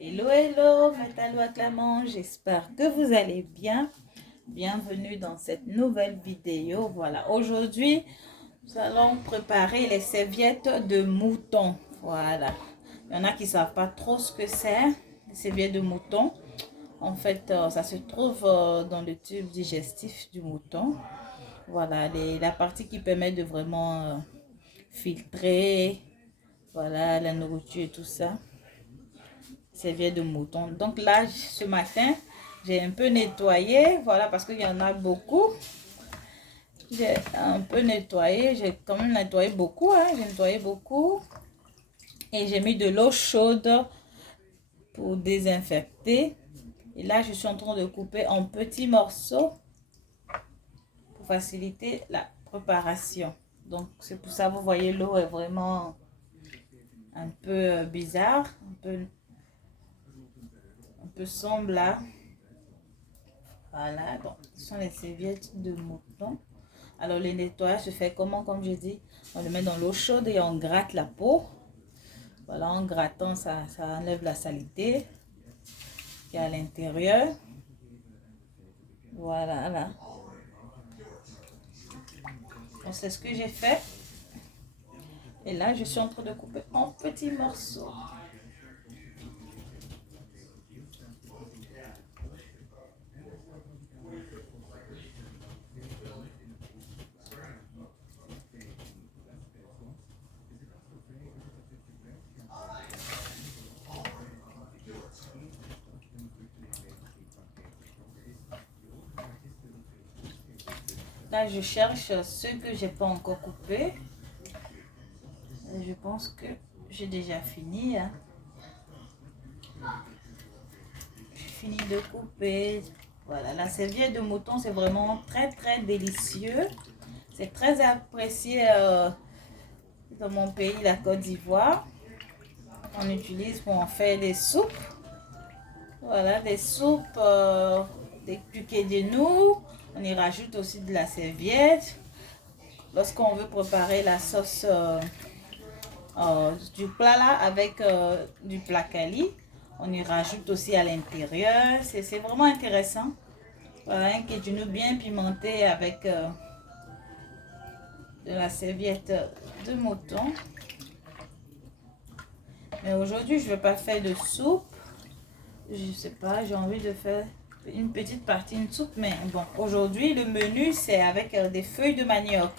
Hello, hello, Fatalo Acclamant, j'espère que vous allez bien. Bienvenue dans cette nouvelle vidéo. Voilà, aujourd'hui, nous allons préparer les serviettes de mouton. Voilà, il y en a qui ne savent pas trop ce que c'est, les serviettes de mouton. En fait, ça se trouve dans le tube digestif du mouton. Voilà, la partie qui permet de vraiment filtrer, voilà, la nourriture et tout ça. Serviette de mouton. Donc là, ce matin, j'ai un peu nettoyé, voilà, parce qu'il y en a beaucoup. J'ai un peu nettoyé, j'ai quand même nettoyé beaucoup, hein, j'ai nettoyé beaucoup. Et j'ai mis de l'eau chaude pour désinfecter. Et là, je suis en train de couper en petits morceaux pour faciliter la préparation. Donc, c'est pour ça, vous voyez, l'eau est vraiment un peu bizarre, un peu sombre là. Voilà, donc ce sont les serviettes de mouton. Alors, le nettoyage se fait comment? Comme je dis, on le met dans l'eau chaude et on gratte la peau. Voilà, en grattant, ça enlève la saleté qui est à l'intérieur. Voilà, là. Donc, c'est ce que j'ai fait. Et là, je suis en train de couper en petits morceaux. Là, je cherche ceux que j'ai pas encore coupés. Je pense que j'ai déjà fini. Hein. J'ai fini de couper. Voilà, la serviette de mouton, c'est vraiment très, très délicieux. C'est très apprécié dans mon pays, la Côte d'Ivoire. On utilise pour en faire des soupes. Voilà, des soupes, du quédenou. On y rajoute aussi de la serviette. Lorsqu'on veut préparer la sauce du plat là avec du placali, on y rajoute aussi à l'intérieur. C'est vraiment intéressant. Voilà, un quédenou bien pimenté avec de la serviette de mouton. Mais aujourd'hui, je ne vais pas faire de soupe. Je sais pas, j'ai envie de faire une petite partie, une soupe. Mais bon, aujourd'hui, le menu, c'est avec des feuilles de manioc.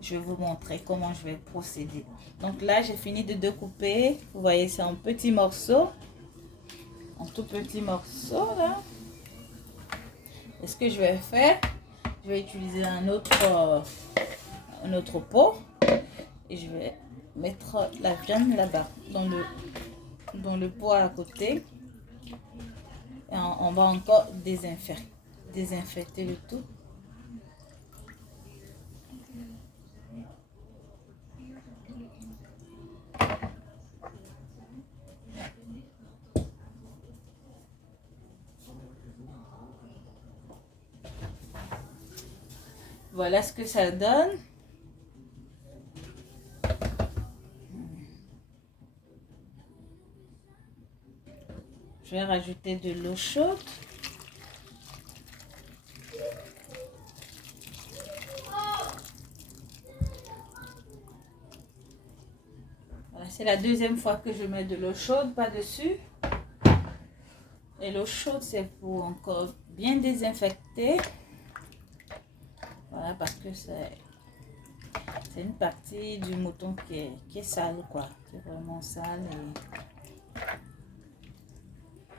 Je vais vous montrer comment je vais procéder. Donc là, j'ai fini de découper. Vous voyez, c'est en petits morceaux. En tout petits morceaux, là. Et ce que je vais faire, je vais utiliser un autre pot. Et je vais mettre la viande là-bas, dans le pot à côté. Et on va encore désinfecter le tout. Voilà ce que ça donne. Je vais rajouter de l'eau chaude. Voilà, c'est la deuxième fois que je mets de l'eau chaude par-dessus. Et l'eau chaude, c'est pour encore bien désinfecter. Voilà, parce que c'est une partie du mouton qui est sale, quoi. Qui est vraiment sale.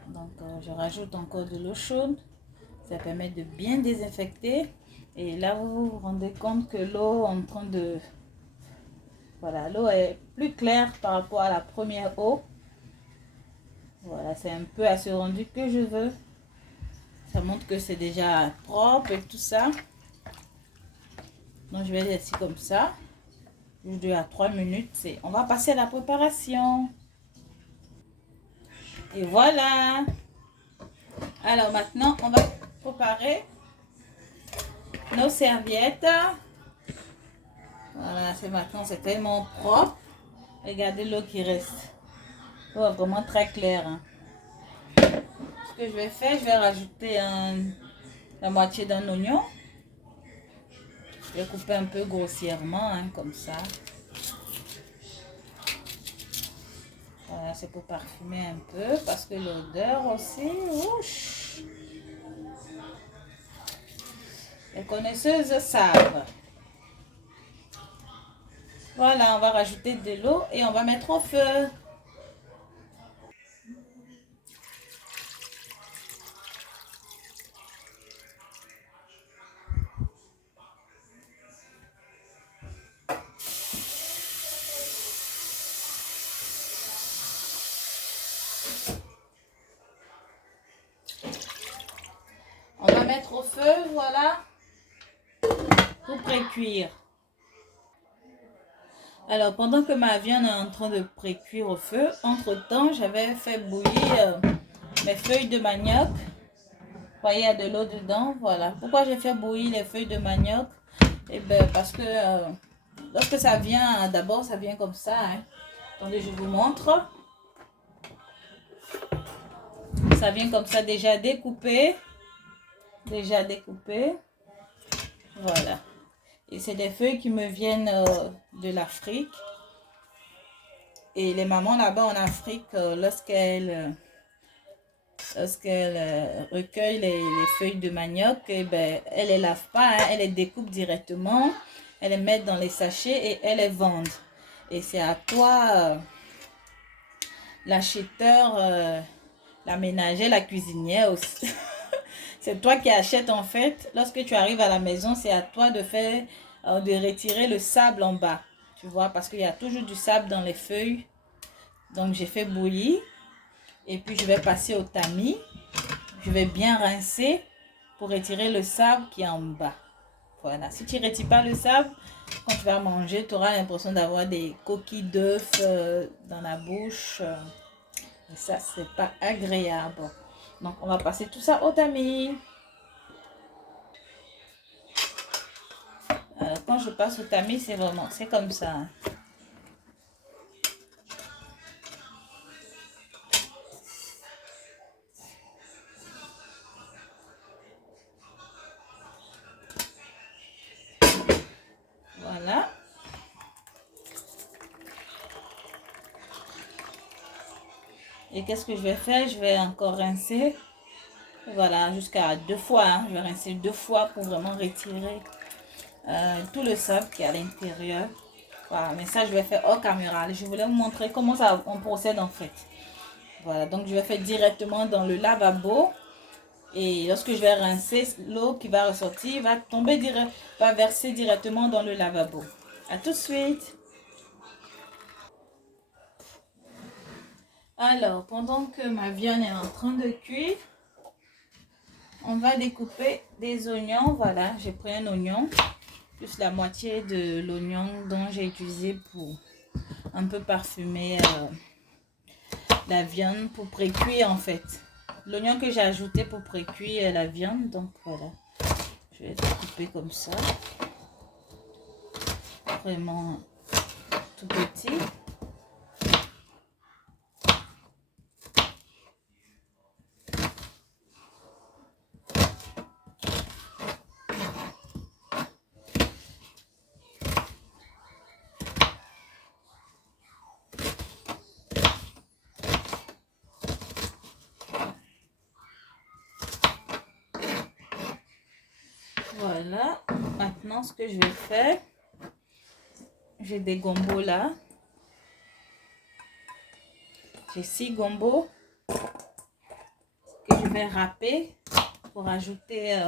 Donc, je rajoute encore de l'eau chaude. Ça permet de bien désinfecter. Et là, vous vous rendez compte que l'eau en train de... Voilà, l'eau est plus claire par rapport à la première eau. Voilà, c'est un peu à ce rendu que je veux. Ça montre que c'est déjà propre et tout ça. Donc, je vais laisser comme ça. 2 à 3 minutes. On va passer à la préparation. Et voilà. Alors, maintenant, on va préparer nos serviettes. Voilà, c'est tellement propre. Regardez l'eau qui reste. L'eau est vraiment très claire. Hein. Ce que je vais faire, je vais rajouter la moitié d'un oignon. Je vais couper un peu grossièrement, hein, comme ça. Voilà, c'est pour parfumer un peu parce que l'odeur aussi, ouch. Les connaisseuses savent. Voilà, on va rajouter de l'eau et on va mettre au feu. On va mettre au feu, voilà, pour pré-cuire. Alors, pendant que ma viande est en train de pré-cuire au feu, entre-temps, j'avais fait bouillir mes feuilles de manioc. Vous voyez, il y a de l'eau dedans, voilà. Pourquoi j'ai fait bouillir les feuilles de manioc? Eh bien, parce que lorsque ça vient, d'abord, ça vient comme ça, hein. Attendez, je vous montre. Ça vient comme ça, déjà découpé. Déjà découpé. Voilà. Et c'est des feuilles qui me viennent de l'Afrique. Et les mamans là-bas en Afrique, lorsqu'elles recueillent les feuilles de manioc, et ben, elles ne les lavent pas, hein, elles les découpent directement, elles les mettent dans les sachets et elles les vendent. Et c'est à toi, l'acheteur, la ménagère, la cuisinière aussi. C'est toi qui achètes en fait. Lorsque tu arrives à la maison, c'est à toi de faire, de retirer le sable en bas. Tu vois, parce qu'il y a toujours du sable dans les feuilles. Donc j'ai fait bouillir. Et puis je vais passer au tamis. Je vais bien rincer pour retirer le sable qui est en bas. Voilà. Si tu ne retires pas le sable, quand tu vas manger, tu auras l'impression d'avoir des coquilles d'œufs dans la bouche. Et ça, c'est pas agréable. Donc on va passer tout ça au tamis. Quand je passe au tamis, c'est vraiment, c'est comme ça, hein. Voilà. Et qu'est-ce que je vais faire? Je vais encore rincer. Voilà, jusqu'à 2 fois, hein. Je vais rincer 2 fois pour vraiment retirer tout le sable qui est à l'intérieur. Voilà, mais ça, je vais faire hors caméra. Je voulais vous montrer comment ça, on procède en fait. Voilà, donc je vais faire directement dans le lavabo. Et lorsque je vais rincer, l'eau qui va ressortir va tomber va verser directement dans le lavabo. À tout de suite. Alors, pendant que ma viande est en train de cuire, on va découper des oignons. Voilà, j'ai pris un oignon, plus la moitié de l'oignon dont j'ai utilisé pour un peu parfumer la viande pour pré-cuire en fait. L'oignon que j'ai ajouté pour pré-cuire la viande, donc voilà. Je vais découper comme ça. Vraiment tout petit. Voilà, maintenant ce que je vais faire, j'ai des gombos là. J'ai 6 gombos que je vais râper pour ajouter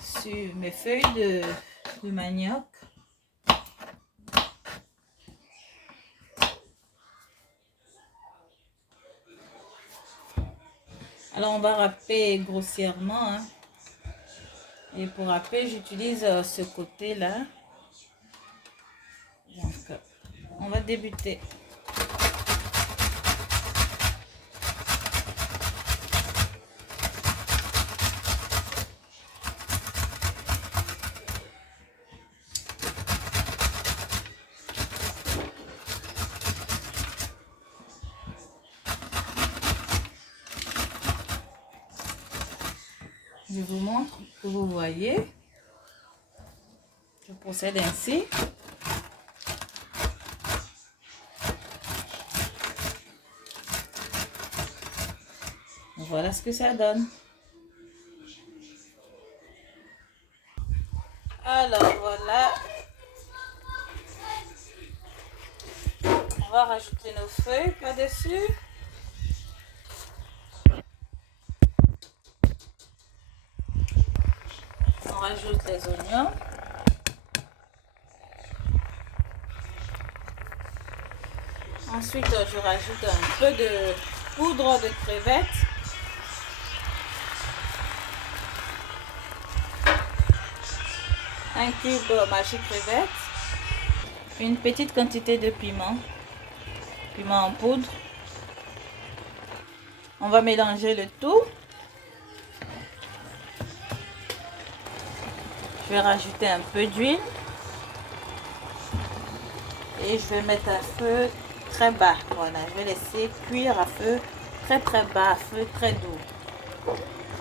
sur mes feuilles de manioc. Alors on va râper grossièrement, hein. Et pour râper, j'utilise ce côté-là. Donc, on va débuter. Je vous montre que vous voyez. Je procède ainsi. Voilà ce que ça donne. Alors voilà. On va rajouter nos feuilles par-dessus. On rajoute les oignons. Ensuite, je rajoute un peu de poudre de crevettes. Un cube mâché crevette. Une petite quantité de piment. Piment en poudre. On va mélanger le tout. Je vais rajouter un peu d'huile. Et je vais mettre à feu très bas. Voilà, je vais laisser cuire à feu très bas, à feu très doux.